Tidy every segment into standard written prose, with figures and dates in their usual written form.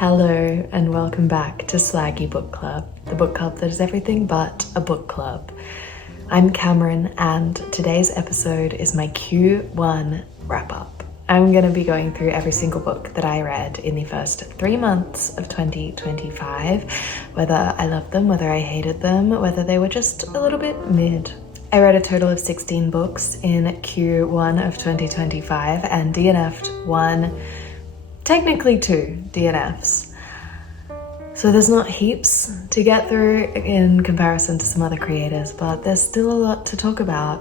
Hello and welcome back to Swaggy Book Club, the book club that is everything but a book club. I'm Cameron and today's episode is my Q1 wrap-up. I'm going to be going through every single book that I read in the first 3 months of 2025, whether I loved them, whether I hated them, whether they were just a little bit mid. I read a total of 16 books in Q1 of 2025 and DNF'd one, technically 2 DNFs. So there's not heaps to get through in comparison to some other creators, but there's still a lot to talk about.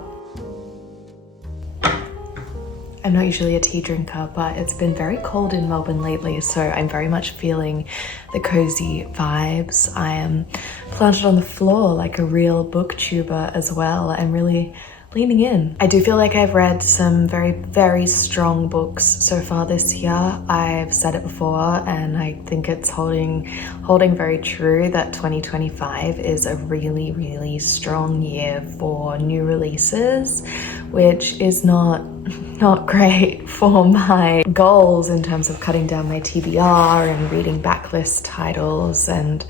I'm not usually a tea drinker, but it's been very cold in Melbourne lately, so I'm very much feeling the cozy vibes. I am planted on the floor like a real booktuber as well. I'm really leaning in. I do feel like I've read some very, very strong books so far this year. I've said it before and I think it's holding very true that 2025 is a really, really strong year for new releases, which is not great for my goals in terms of cutting down my TBR and reading backlist titles and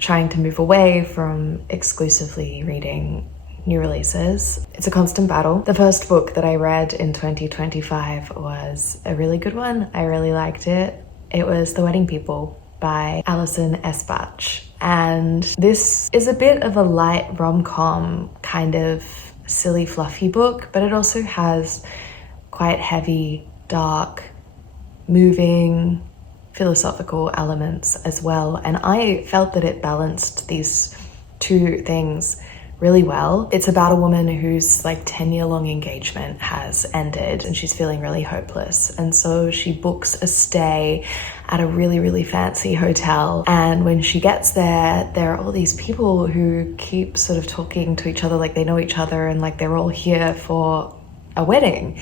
trying to move away from exclusively reading new releases. It's a constant battle. The first book that I read in 2025 was a really good one. I really liked it. It was The Wedding People by Alison Esbach. And this is a bit of a light rom-com kind of silly fluffy book, but it also has quite heavy, dark, moving, philosophical elements as well. And I felt that it balanced these two things really well. It's about a woman whose like 10-year-long engagement has ended and she's feeling really hopeless. And so she books a stay at a really, really fancy hotel. And when she gets there, there are all these people who keep sort of talking to each other like they know each other and like they're all here for a wedding.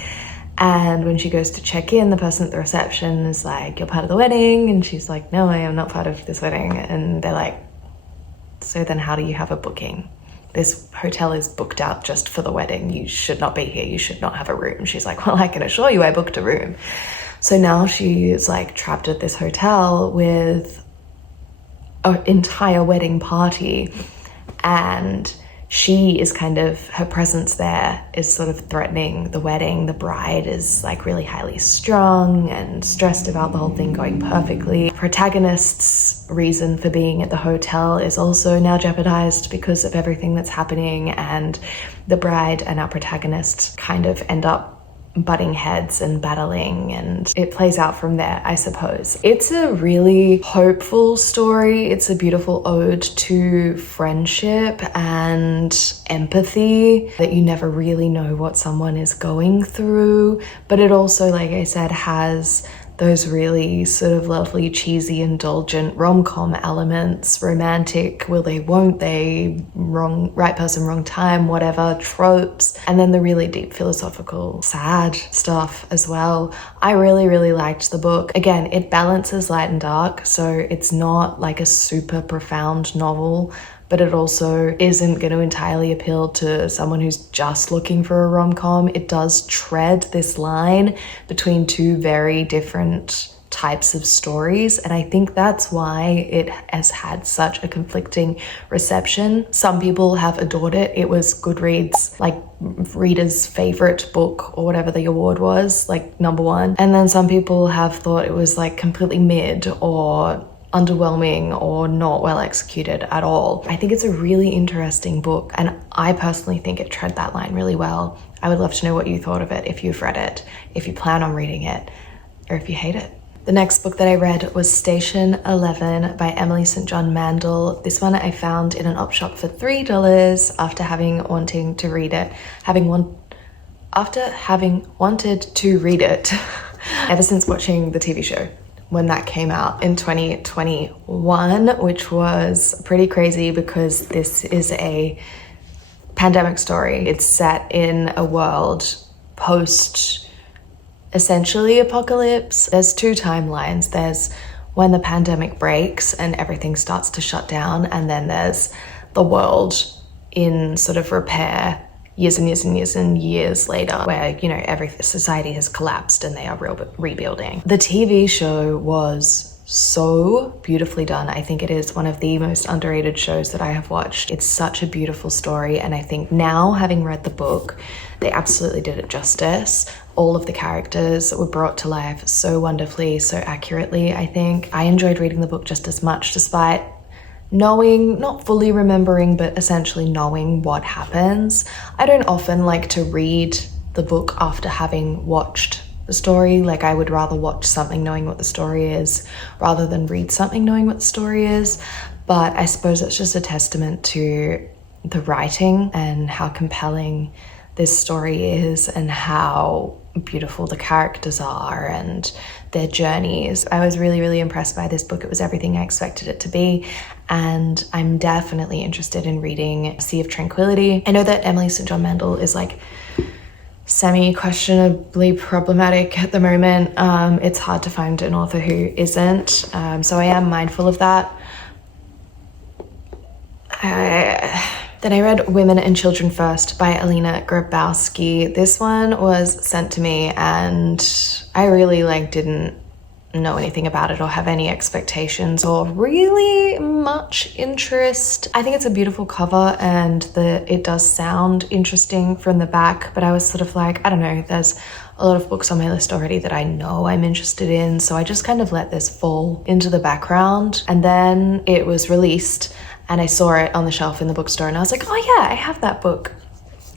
And when she goes to check in, the person at the reception is like, "You're part of the wedding?" And she's like, "No, I am not part of this wedding." And they're like, "So then how do you have a booking? This hotel is booked out just for the wedding. You should not be here. You should not have a room." She's like, "Well, I can assure you I booked a room." So now she's like trapped at this hotel with an entire wedding party. And she is kind of, her presence there is sort of threatening the wedding. The bride is like really highly strung and stressed about the whole thing going perfectly. The protagonist's reason for being at the hotel is also now jeopardized because of everything that's happening, and the bride and our protagonist kind of end up butting heads and battling, and it plays out from there, I suppose. It's a really hopeful story. It's a beautiful ode to friendship and empathy, that you never really know what someone is going through, but it also, like I said, has those really sort of lovely, cheesy, indulgent rom-com elements, romantic, will they, won't they, right person, wrong time, whatever, tropes, and then the really deep philosophical, sad stuff as well. I really, really liked the book. Again, it balances light and dark, so it's not like a super profound novel, but it also isn't going to entirely appeal to someone who's just looking for a rom-com. It does tread this line between two very different types of stories, and I think that's why it has had such a conflicting reception. Some people have adored it. It was Goodreads, like reader's favorite book or whatever the award was, like #1. And then some people have thought it was like completely mid or underwhelming or not well executed at all. I think it's a really interesting book, and I personally think it tread that line really well. I would love to know what you thought of it, if you've read it, if you plan on reading it, or if you hate it. The next book that I read was Station 11 by Emily St. John Mandel. This one I found in an op shop for $3 after having wanted to read it ever since watching the TV show when that came out in 2021, which was pretty crazy because this is a pandemic story. It's set in a world post essentially apocalypse. There's 2 timelines. There's when the pandemic breaks and everything starts to shut down, and then there's the world in sort of repair years and years and years and years later, where, you know, every society has collapsed and they are rebuilding. The TV show was so beautifully done. I think it is one of the most underrated shows that I have watched. It's such a beautiful story, and I think now, having read the book, they absolutely did it justice. All of the characters were brought to life so wonderfully, so accurately, I think. I enjoyed reading the book just as much, despite knowing, not fully remembering, but essentially knowing what happens. I don't often like to read the book after having watched the story. Like, I would rather watch something knowing what the story is rather than read something knowing what the story is. But I suppose it's just a testament to the writing and how compelling this story is and how beautiful the characters are and their journeys. I was really, really impressed by this book. It was everything I expected it to be, and I'm definitely interested in reading Sea of Tranquility. I know that Emily St. John Mandel is like semi-questionably problematic at the moment. It's hard to find an author who isn't, so I am mindful of that. Then I read Women and Children First by Alina Grabowski. This one was sent to me and I really didn't know anything about it or have any expectations or really much interest. I think it's a beautiful cover and it does sound interesting from the back, but I was sort of like, I don't know, there's a lot of books on my list already that I know I'm interested in, so I just kind of let this fall into the background. And then it was released and I saw it on the shelf in the bookstore and I was like, oh yeah, I have that book.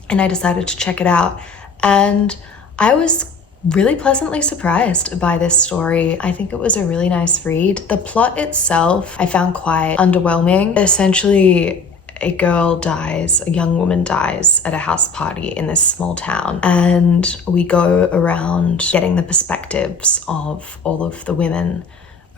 And I decided to check it out. And I was really pleasantly surprised by this story. I think it was a really nice read. The plot itself I found quite underwhelming. Essentially, a young woman dies at a house party in this small town, and we go around getting the perspectives of all of the women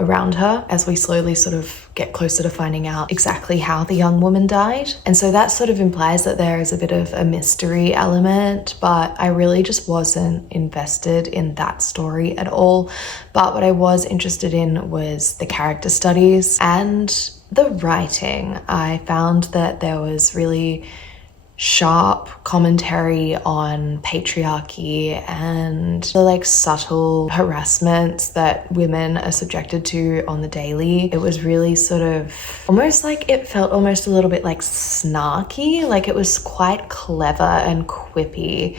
around her as we slowly sort of get closer to finding out exactly how the young woman died. And so that sort of implies that there is a bit of a mystery element, but I really just wasn't invested in that story at all. But what I was interested in was the character studies and the writing. I found that there was really sharp commentary on patriarchy and the subtle harassments that women are subjected to on the daily. It was really sort of almost it felt almost a little bit snarky. It was quite clever and quippy.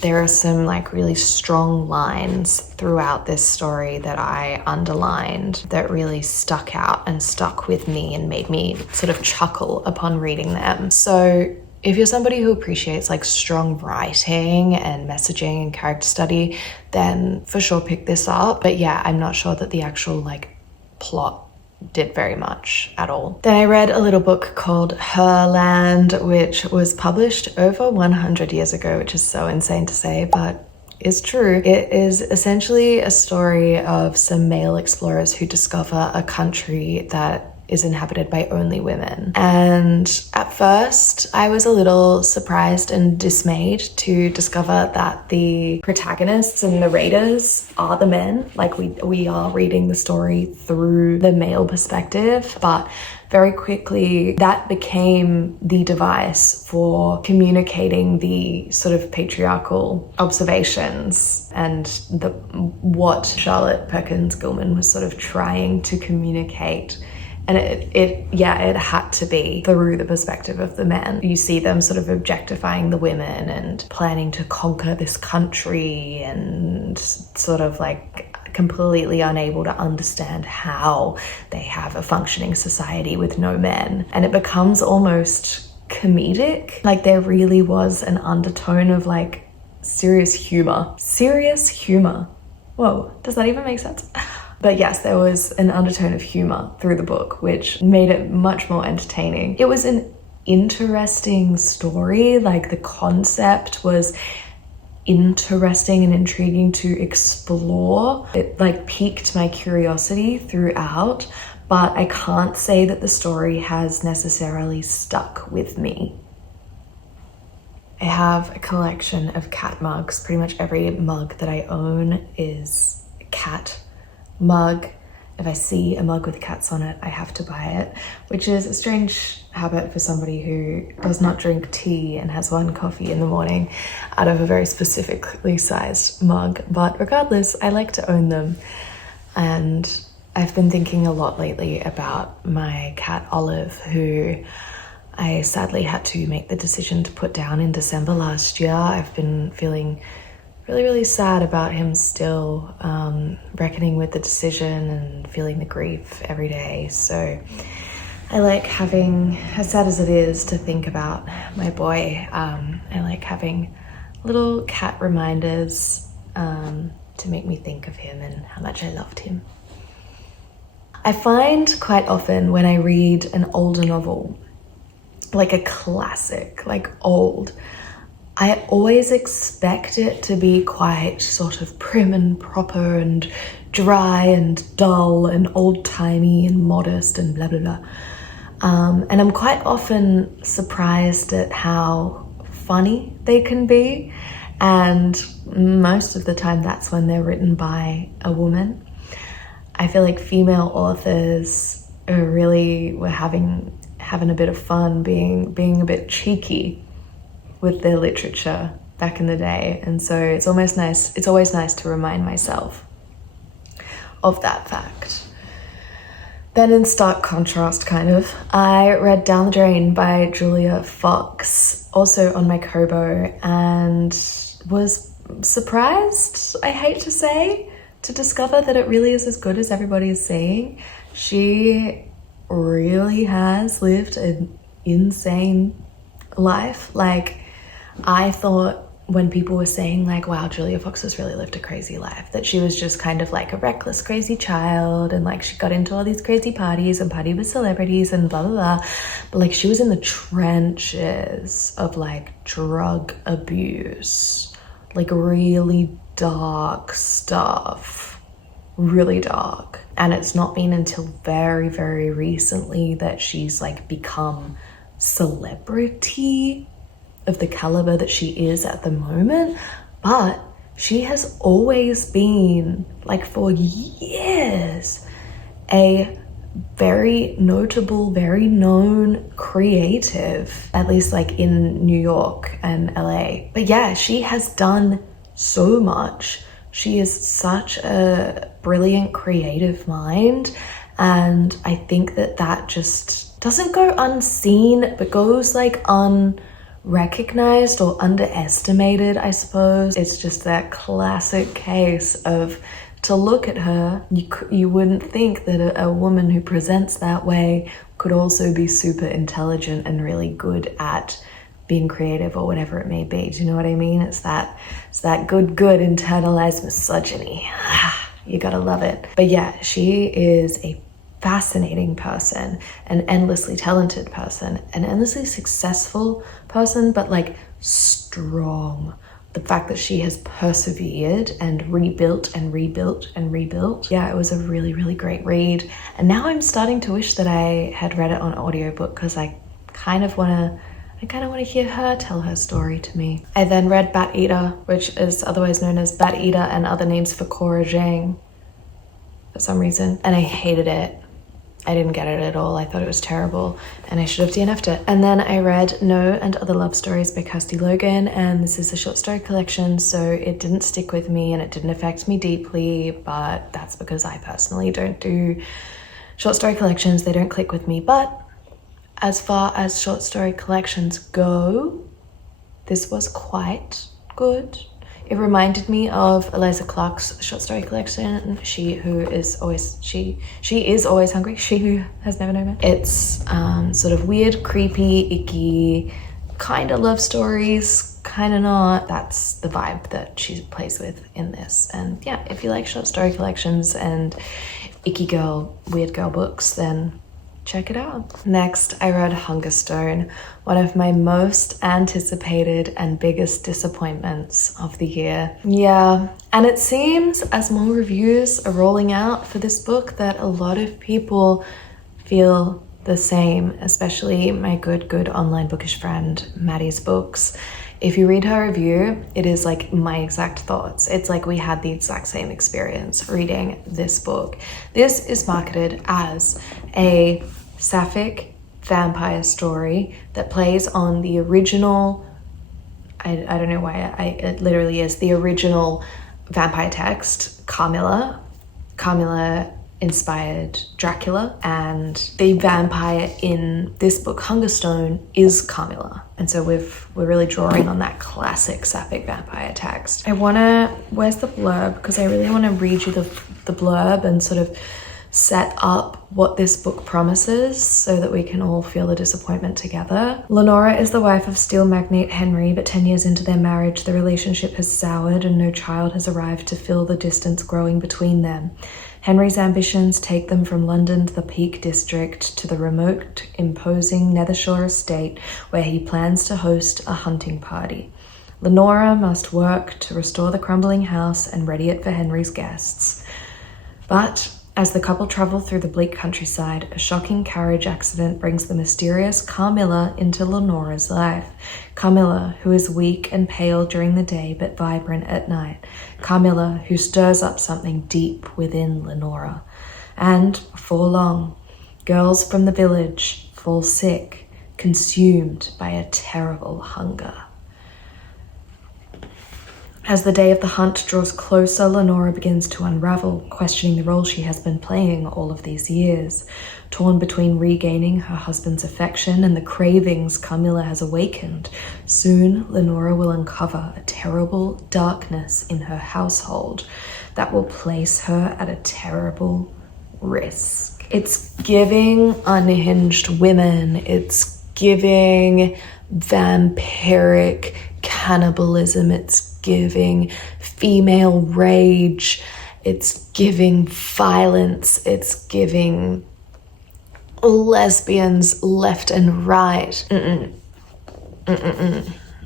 There are some really strong lines throughout this story that I underlined that really stuck out and stuck with me and made me sort of chuckle upon reading them. So if you're somebody who appreciates strong writing and messaging and character study, then for sure pick this up. But yeah, I'm not sure that the actual plot did very much at all. Then I read a little book called Herland, which was published over 100 years ago, which is so insane to say, but is true. It is essentially a story of some male explorers who discover a country that is inhabited by only women. And at first, I was a little surprised and dismayed to discover that the protagonists and narrators are the men. We are reading the story through the male perspective, but very quickly that became the device for communicating the sort of patriarchal observations and what Charlotte Perkins Gilman was sort of trying to communicate. And it had to be through the perspective of the men. You see them sort of objectifying the women and planning to conquer this country and sort of completely unable to understand how they have a functioning society with no men. And it becomes almost comedic. There really was an undertone of serious humor. Serious humor. Whoa, does that even make sense? But yes, there was an undertone of humor through the book, which made it much more entertaining. It was an interesting story. The concept was interesting and intriguing to explore. It piqued my curiosity throughout, but I can't say that the story has necessarily stuck with me. I have a collection of cat mugs. Pretty much every mug that I own is a cat mug. If I see a mug with cats on it, I have to buy it, which is a strange habit for somebody who does not drink tea and has one coffee in the morning out of a very specifically sized mug. But regardless, I like to own them. And I've been thinking a lot lately about my cat Olive, who I sadly had to make the decision to put down in December last year. I've been feeling really sad about him still, reckoning with the decision and feeling the grief every day. So I like having, as sad as it is to think about my boy, I like having little cat reminders to make me think of him and how much I loved him. I find quite often when I read an older novel, like a classic, like old, I always expect it to be quite sort of prim and proper and dry and dull and old-timey and modest and blah, blah, blah. And I'm quite often surprised at how funny they can be. And most of the time that's when they're written by a woman. I feel like female authors were having a bit of fun being a bit cheeky with their literature back in the day. And so it's always nice to remind myself of that fact. Then in stark contrast, kind of, I read Down the Drain by Julia Fox, also on my Kobo, and was surprised, I hate to say, to discover that it really is as good as everybody is saying. She really has lived an insane life. Like, I thought when people were saying like, wow, Julia Fox has really lived a crazy life, that she was just kind of like a reckless, crazy child, and like she got into all these crazy parties and partied with celebrities and blah, blah, blah. But like she was in the trenches of like drug abuse, like really dark stuff, really dark. And it's not been until very, very recently that she's like become celebrity of the caliber that she is at the moment. But she has always been, like for years, a very notable, very known creative, at least like in New York and LA. But yeah, she has done so much. She is such a brilliant creative mind, and I think that just doesn't go unseen, but goes like unrecognized or underestimated, I suppose. It's just that classic case of, to look at her, you wouldn't think that a woman who presents that way could also be super intelligent and really good at being creative or whatever it may be. Do you know what I mean? It's that good internalized misogyny. You gotta love it. But yeah, she is a fascinating person, an endlessly talented person, an endlessly successful person, but like strong. The fact that she has persevered and rebuilt and rebuilt and rebuilt. Yeah, it was a really, really great read. And now I'm starting to wish that I had read it on audiobook, because I kind of want to hear her tell her story to me. I then read Bat Eater, which is otherwise known as Bat Eater and Other Names for Cora Zhang for some reason, and I hated it. I didn't get it at all. I thought it was terrible and I should have DNF'd it. And then I read No and Other Love Stories by Kirsty Logan, and this is a short story collection, so it didn't stick with me and it didn't affect me deeply, but that's because I personally don't do short story collections. They don't click with me. But as far as short story collections go, this was quite good. It reminded me of Eliza Clark's short story collection, She is Always Hungry, She Who Has Never Known Men. It's sort of weird, creepy, icky, kind of love stories, kind of not. That's the vibe that she plays with in this. And yeah, if you like short story collections and icky girl, weird girl books, then check it out. Next, I read Hungerstone, one of my most anticipated and biggest disappointments of the year. Yeah, and it seems as more reviews are rolling out for this book that a lot of people feel the same, especially my good online bookish friend, Maddie's Books. If you read her review, it is like my exact thoughts. It's like we had the exact same experience reading this book. This is marketed as a sapphic vampire story that plays on the original, I don't know why, it literally is the original vampire text, Carmilla inspired Dracula, and the vampire in this book, Hungerstone, is Carmilla. And so we're really drawing on that classic sapphic vampire text. Where's the blurb? Because I really want to read you the blurb and sort of set up what this book promises so that we can all feel the disappointment together. Lenora is the wife of steel magnate Henry, but 10 years into their marriage, the relationship has soured and no child has arrived to fill the distance growing between them. Henry's ambitions take them from London to the Peak District to the remote, imposing Nethershore estate where he plans to host a hunting party. Lenora must work to restore the crumbling house and ready it for Henry's guests. But as the couple travel through the bleak countryside, a shocking carriage accident brings the mysterious Carmilla into Lenora's life. Carmilla, who is weak and pale during the day but vibrant at night. Carmilla, who stirs up something deep within Lenora. And, before long, girls from the village fall sick, consumed by a terrible hunger. As the day of the hunt draws closer, Lenora begins to unravel, questioning the role she has been playing all of these years. Torn between regaining her husband's affection and the cravings Carmilla has awakened, soon Lenora will uncover a terrible darkness in her household that will place her at a terrible risk. It's giving unhinged women. It's giving vampiric cannibalism. It's giving female rage. It's giving violence. It's giving lesbians left and right.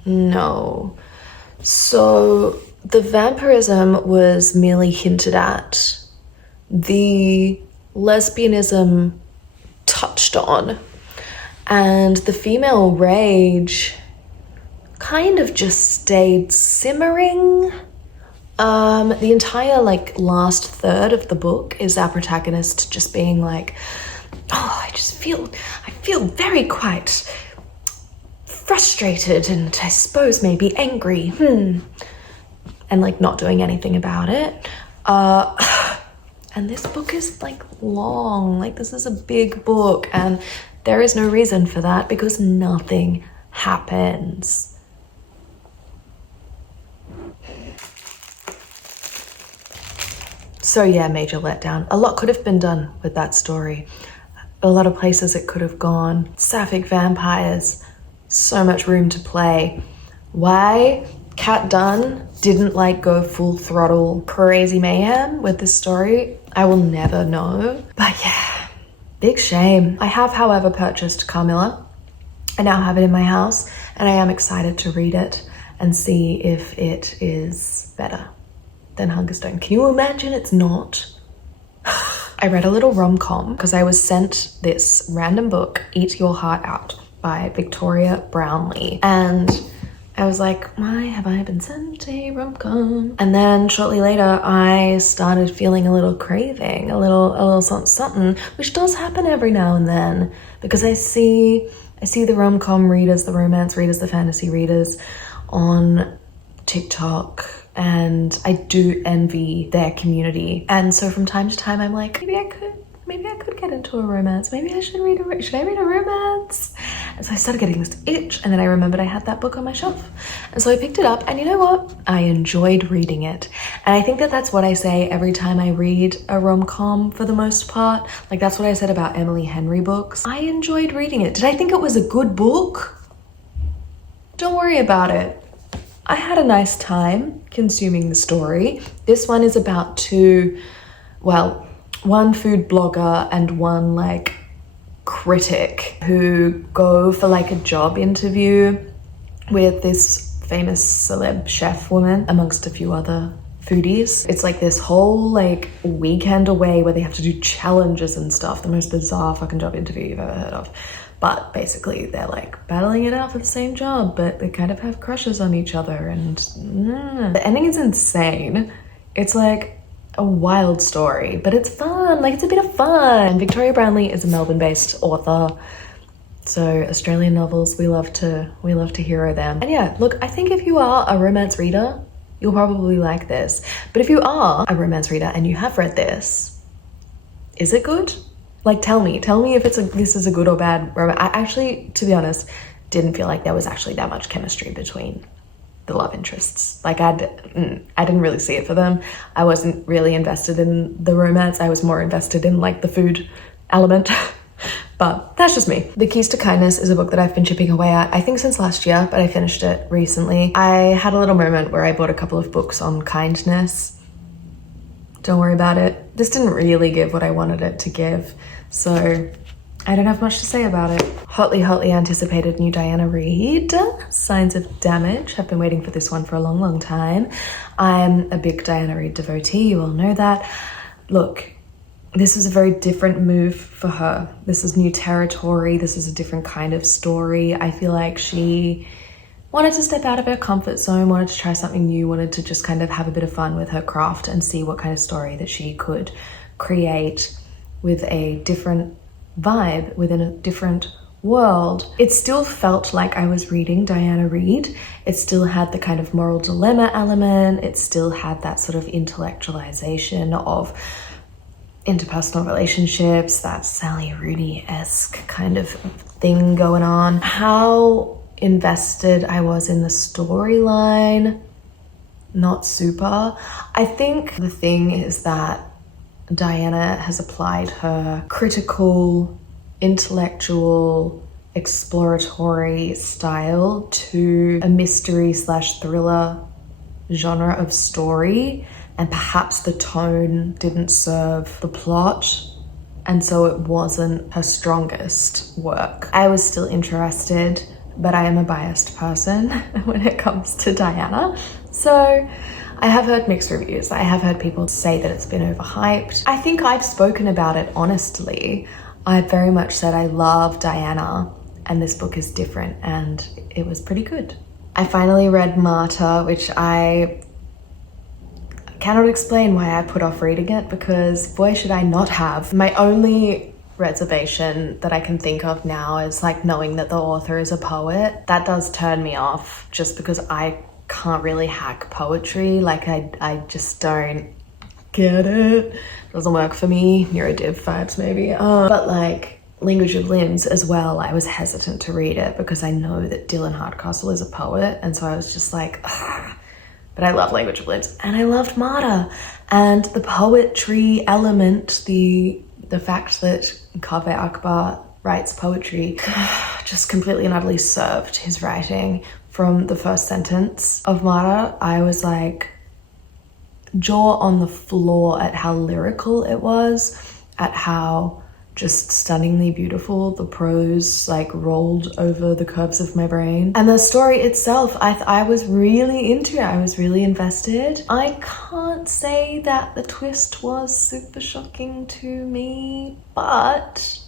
No. So the vampirism was merely hinted at. The lesbianism touched on. And the female rage kind of just stayed simmering. The entire last third of the book is our protagonist just being like, oh, I feel very quite frustrated and I suppose maybe angry. And not doing anything about it. And this book is long, this is a big book, and there is no reason for that because nothing happens. So yeah, major letdown. A lot could have been done with that story. A lot of places it could have gone. Sapphic vampires, so much room to play. Why Kat Dunn didn't go full throttle crazy mayhem with this story, I will never know. But yeah, big shame. I have, however, purchased Carmilla. I now have it in my house and I am excited to read it and see if it is better than Hungerstone. Can you imagine it's not? I read a little rom-com because I was sent this random book, Eat Your Heart Out by Victoria Brownlee. And I was like, why have I been sent a rom-com? And then shortly later, I started feeling a little craving, a little something, which does happen every now and then because I see the rom-com readers, the romance readers, the fantasy readers on TikTok, and I do envy their community. And so from time to time, I'm like, maybe I could get into a romance. Maybe I should I read a romance? And so I started getting this itch, and then I remembered I had that book on my shelf. And so I picked it up, and you know what? I enjoyed reading it. And I think that that's what I say every time I read a rom-com for the most part. That's what I said about Emily Henry books. I enjoyed reading it. Did I think it was a good book? Don't worry about it. I had a nice time consuming the story. This one is about one food blogger and one critic who go for a job interview with this famous celeb chef woman amongst a few other foodies. It's this whole weekend away where they have to do challenges and stuff. The most bizarre fucking job interview you've ever heard of. But basically they're battling it out for the same job, but they kind of have crushes on each other, and the ending is insane. It's a wild story, but it's fun. It's a bit of fun. And Victoria Brownlee is a Melbourne-based author, so Australian novels, we love to hero them. And yeah, look, I think if you are a romance reader, you'll probably like this. But if you are a romance reader and you have read this, is it good? Like, tell me if this is a good or bad romance. I actually, to be honest, didn't feel like there was actually that much chemistry between the love interests. Like, I didn't really see it for them. I wasn't really invested in the romance. I was more invested in like the food element. But that's just me. The Keys to Kindness is a book that I've been chipping away at, I think since last year, but I finished it recently. I had a little moment where I bought a couple of books on kindness. Don't worry about it. This didn't really give what I wanted it to give, so I don't have much to say about it. Hotly anticipated new Diana Reid, Signs of Damage. I've been waiting for this one for a long time. I'm a big Diana Reid devotee, you all know that. Look, this is a very different move for her. This is new territory. This is a different kind of story. I feel like she wanted to step out of her comfort zone, wanted to try something new, wanted to just kind of have a bit of fun with her craft and see what kind of story that she could create with a different vibe, within a different world. It still felt like I was reading Diana Reid. It still had the kind of moral dilemma element. It still had that sort of intellectualization of interpersonal relationships, that Sally Rooney-esque kind of thing going on. How invested I was in the storyline, not super. I think the thing is that Diana has applied her critical, intellectual, exploratory style to a mystery / thriller genre of story, and perhaps the tone didn't serve the plot, and so it wasn't her strongest work. I was still interested, but I am a biased person when it comes to Diana. So I have heard mixed reviews. I have heard people say that it's been overhyped. I think I've spoken about it honestly. I very much said I love Diana and this book is different, and it was pretty good. I finally read Marta, which I cannot explain why I put off reading it, because boy should I not have. My only reservation that I can think of now is like knowing that the author is a poet. That does turn me off, just because I can't really hack poetry. Like I just don't get it. Doesn't work for me. Neurodiv vibes maybe. But like Language of Limbs as well, I was hesitant to read it because I know that Dylan Hardcastle is a poet, and so I was just like, ugh. But I love Language of Limbs, and I loved Marta, and the poetry element, the fact that Kaveh Akbar writes poetry just completely and utterly served his writing. From the first sentence of Marta, I was like jaw on the floor at how lyrical it was, at how just stunningly beautiful the prose like rolled over the curves of my brain. And the story itself, I was really into it. I was really invested. I can't say that the twist was super shocking to me, but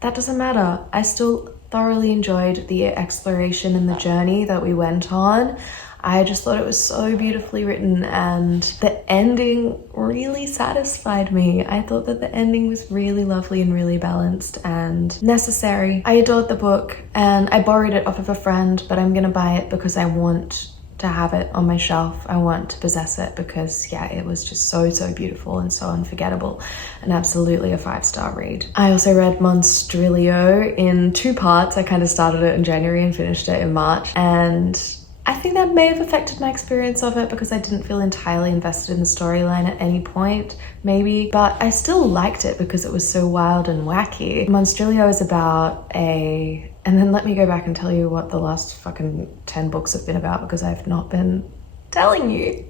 that doesn't matter. I still thoroughly enjoyed the exploration and the journey that we went on. I just thought it was so beautifully written, and the ending really satisfied me. I thought that the ending was really lovely and really balanced and necessary. I adored the book, and I borrowed it off of a friend, but I'm gonna buy it because I want to have it on my shelf. I want to possess it because yeah, it was just so beautiful and so unforgettable, and absolutely a 5-star read. I also read Monstrilio in 2 parts. I kind of started it in January and finished it in March, and I think that may have affected my experience of it because I didn't feel entirely invested in the storyline at any point, maybe, but I still liked it because it was so wild and wacky. Monstrilio is about and then let me go back and tell you what the last fucking 10 books have been about, because I've not been telling you.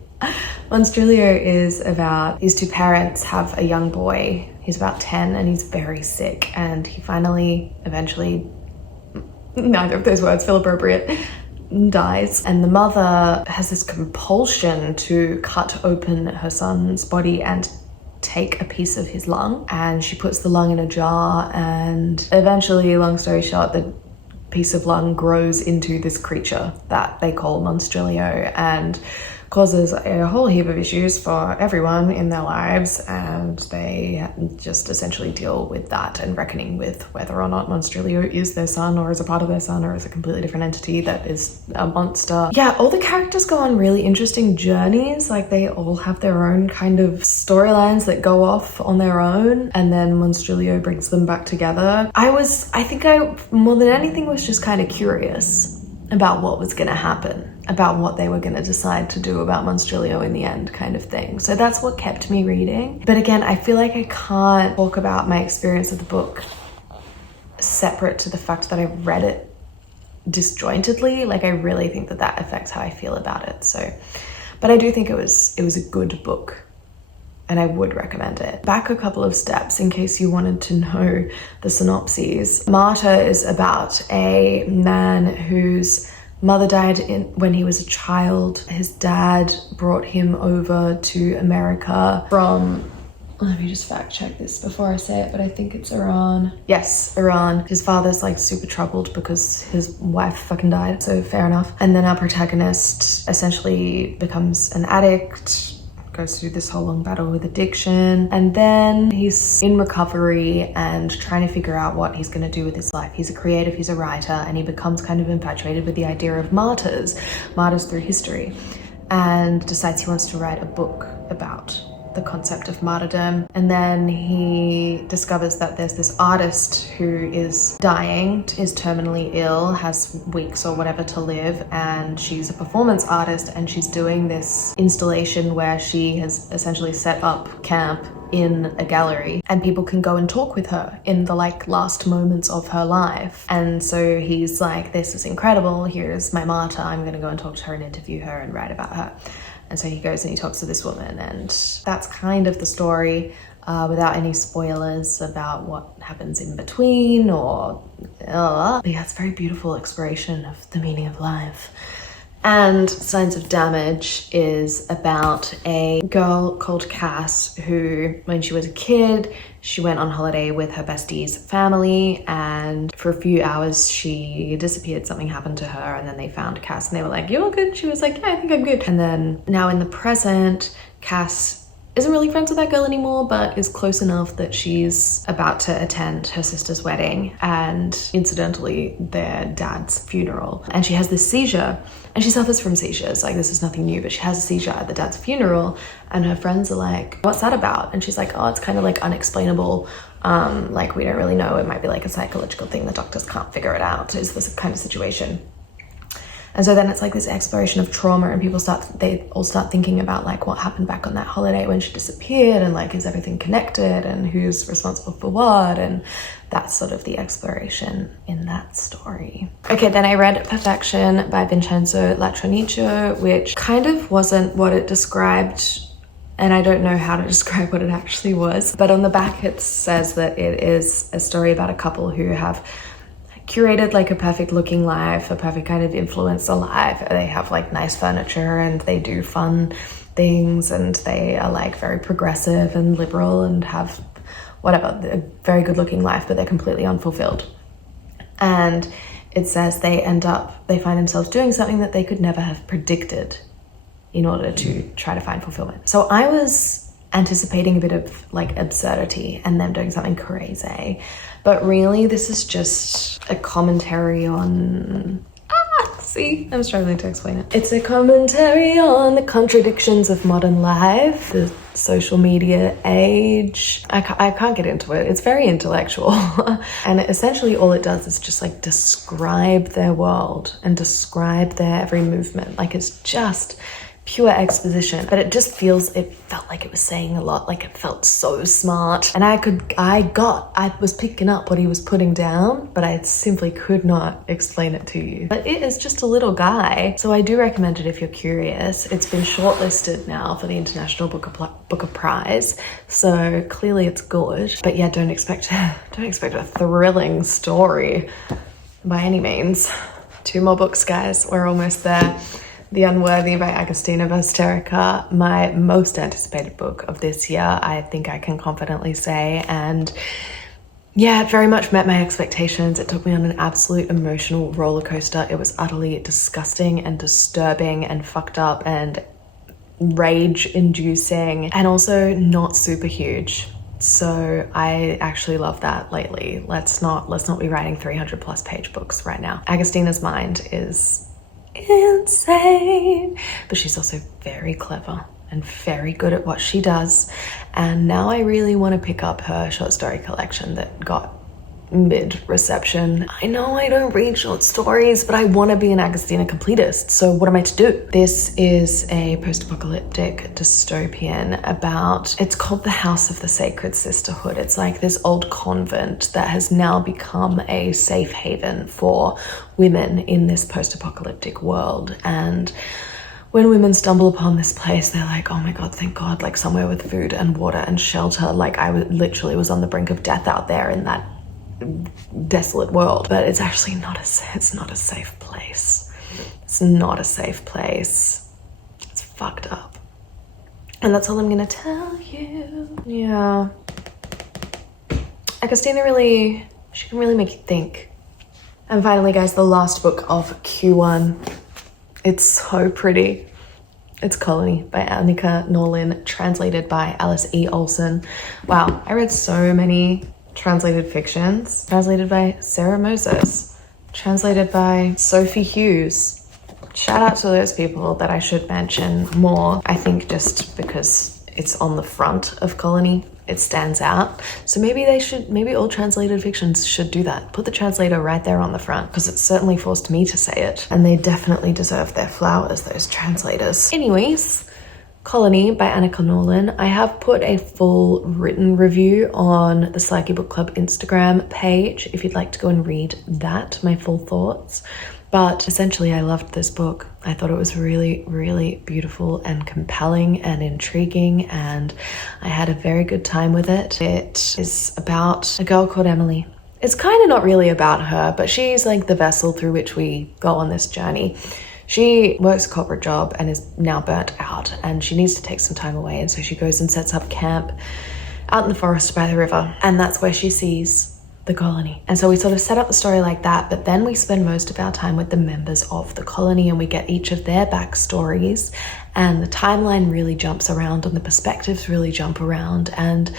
Monstrilio is about these 2 parents have a young boy. He's about 10 and he's very sick, and he eventually, neither of those words feel appropriate, dies, and the mother has this compulsion to cut open her son's body and take a piece of his lung, and she puts the lung in a jar, and eventually, long story short, the piece of lung grows into this creature that they call Monstrilio and causes a whole heap of issues for everyone in their lives, and they just essentially deal with that and reckoning with whether or not Monstrilio is their son or is a part of their son or is a completely different entity that is a monster. Yeah, all the characters go on really interesting journeys. Like, they all have their own kind of storylines that go off on their own, and then Monstrilio brings them back together. I think I more than anything was just kind of curious about what was going to happen, about what they were going to decide to do about Monstrilio in the end, kind of thing. So that's what kept me reading. But again, I feel like I can't talk about my experience of the book separate to the fact that I read it disjointedly. Like, I really think that that affects how I feel about it. So, but I do think it was a good book, and I would recommend it. Back a couple of steps in case you wanted to know the synopses. Martyr is about a man whose mother died when he was a child. His dad brought him over to America from, let me just fact check this before I say it, but I think it's Iran. Yes, Iran. His father's like super troubled because his wife fucking died, so fair enough. And then our protagonist essentially becomes an addict, goes through this whole long battle with addiction, and then he's in recovery and trying to figure out what he's going to do with his life. He's a creative, he's a writer, and he becomes kind of infatuated with the idea of martyrs through history, and decides he wants to write a book about the concept of martyrdom. And then he discovers that there's this artist who is dying, is terminally ill, has weeks or whatever to live, and she's a performance artist, and she's doing this installation where she has essentially set up camp in a gallery, and people can go and talk with her in the like last moments of her life. And so he's like, this is incredible, here's my martyr, I'm gonna go and talk to her and interview her and write about her. And so he goes and he talks to this woman, and that's kind of the story, without any spoilers about what happens in between or but yeah, it's a very beautiful exploration of the meaning of life. And Signs of Damage is about a girl called Cass who, when she was a kid, she went on holiday with her bestie's family, and for a few hours she disappeared. Something happened to her, and then they found Cass and they were like, "You all good?" She was like, "Yeah, I think I'm good." And then now in the present, Cass isn't really friends with that girl anymore, but is close enough that she's about to attend her sister's wedding and incidentally their dad's funeral. And she has this seizure, and she suffers from seizures. Like, this is nothing new, but she has a seizure at the dad's funeral, and her friends are like, "What's that about?" And she's like, "Oh, it's kind of like unexplainable. Like, we don't really know. It might be like a psychological thing. The doctors can't figure it out." Is this kind of situation? And so then it's like this exploration of trauma, and they all start thinking about like what happened back on that holiday when she disappeared, and like, is everything connected, and who's responsible for what, and that's sort of the exploration in that story. Okay, then I read Perfection by Vincenzo Latronico, which kind of wasn't what it described, and I don't know how to describe what it actually was, but on the back it says that it is a story about a couple who have curated like a perfect looking life, a perfect kind of influencer life. They have like nice furniture and they do fun things, and they are like very progressive and liberal and have whatever, a very good looking life, but they're completely unfulfilled. And it says they find themselves doing something that they could never have predicted in order to try to find fulfillment. So I was anticipating a bit of like absurdity and them doing something crazy, but really this is just a commentary on I'm struggling to explain it. It's a commentary on the contradictions of modern life, the social media age. I can't get into it. It's very intellectual. And essentially all it does is just like describe their world and describe their every movement. Like, it's just pure exposition, but it felt like it was saying a lot. Like, it felt so smart, and I was picking up what he was putting down, but I simply could not explain it to you. But it is just a little guy, so I do recommend it if you're curious. It's been shortlisted now for the International Booker Prize, so clearly it's good. But yeah, don't expect a thrilling story by any means. 2 more books, guys. We're almost there. The Unworthy by Agostina Basterica, my most anticipated book of this year, I think I can confidently say. And yeah, it very much met my expectations. It took me on an absolute emotional roller coaster. It was utterly disgusting and disturbing and fucked up and rage-inducing and also not super huge. So I actually love that lately. Let's not be writing 300 plus page books right now. Agostina's mind is insane, but she's also very clever and very good at what she does. And now I really want to pick up her short story collection that got mid-reception. I know I don't read short stories, but I want to be an Agostina completist. So what am I to do? This is a post-apocalyptic dystopian about, it's called The House of the Sacred Sisterhood. It's like this old convent that has now become a safe haven for women in this post-apocalyptic world. And when women stumble upon this place, they're like, oh my God, thank God, like somewhere with food and water and shelter. Like I literally was on the brink of death out there in that desolate world. But it's actually it's not a safe place. It's not a safe place. It's fucked up. And that's all I'm gonna tell you. Yeah. Agostina she can really make you think. And finally, guys, the last book of Q1. It's so pretty. It's Colony by Annika Norlin, translated by Alice E. Olson. Wow, I read so many translated fictions. Translated by Sarah Moses. Translated by Sophie Hughes. Shout out to those people that I should mention more. I think just because it's on the front of Colony, it stands out. So maybe all translated fictions should do that. Put the translator right there on the front, because it certainly forced me to say it. And they definitely deserve their flowers, those translators. Anyways, Colony by Annika Norlin. I have put a full written review on the Psyche Book Club Instagram page if you'd like to go and read that, my full thoughts. But essentially, I loved this book. I thought it was really, really beautiful and compelling and intriguing, and I had a very good time with it. It is about a girl called Emily. It's kind of not really about her, but she's like the vessel through which we go on this journey. She works a corporate job and is now burnt out, and she needs to take some time away, and so she goes and sets up camp out in the forest by the river, and that's where she sees the colony. And so we sort of set up the story like that, but then we spend most of our time with the members of the colony, and we get each of their backstories, and the timeline really jumps around and the perspectives really jump around. And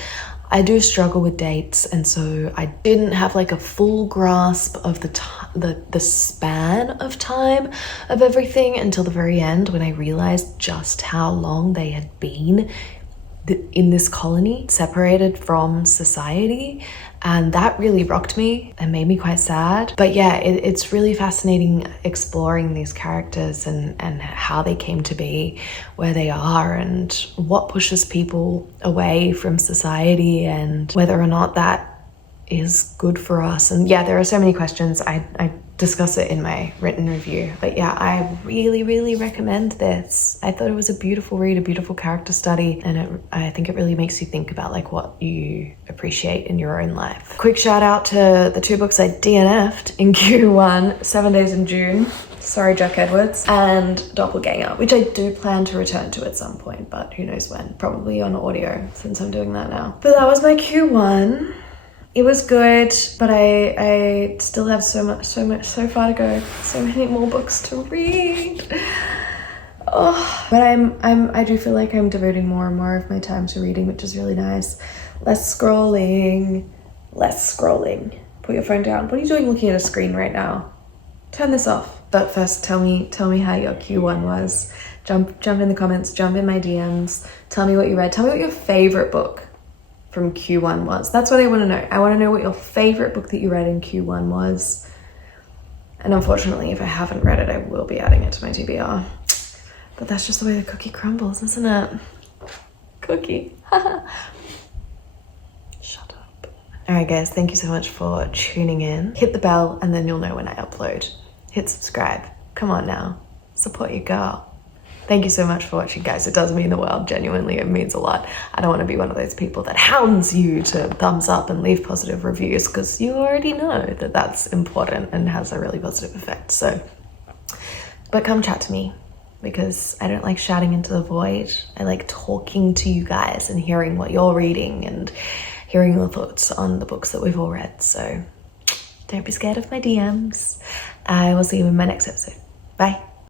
I do struggle with dates, and so I didn't have like a full grasp of the span of time of everything until the very end, when I realized just how long they had been in this colony, separated from society. And that really rocked me and made me quite sad. But yeah, it's really fascinating exploring these characters and how they came to be where they are, and what pushes people away from society, and whether or not that is good for us. And yeah, there are so many questions. I discuss it in my written review. But yeah, I really, really recommend this. I thought it was a beautiful read, a beautiful character study, and I think it really makes you think about like what you appreciate in your own life. Quick shout out to the two books I DNF'd in Q1, 7 Days in June, sorry Jack Edwards, and Doppelganger, which I do plan to return to at some point, but who knows when. Probably on audio, since I'm doing that now. But that was my Q1. It was good, but I still have so far to go. So many more books to read. Oh, but I do feel like I'm devoting more and more of my time to reading, which is really nice. Less scrolling. Put your phone down. What are you doing looking at a screen right now? Turn this off. But first, tell me how your Q1 was. Jump in the comments, jump in my DMs. Tell me what you read. Tell me what your favorite book from Q1 was. That's what I want to know. I want to know what your favorite book that you read in Q1 was. And unfortunately, if I haven't read it, I will be adding it to my TBR. But that's just the way the cookie crumbles, isn't it? Cookie. Shut up. Alright guys, thank you so much for tuning in. Hit the bell and then you'll know when I upload. Hit subscribe. Come on now. Support your girl. Thank you so much for watching, guys. It does mean the world. Genuinely, it means a lot. I don't want to be one of those people that hounds you to thumbs up and leave positive reviews, because you already know that that's important and has a really positive effect. So, but come chat to me, because I don't like shouting into the void. I like talking to you guys and hearing what you're reading and hearing your thoughts on the books that we've all read. So don't be scared of my DMs. I will see you in my next episode. Bye.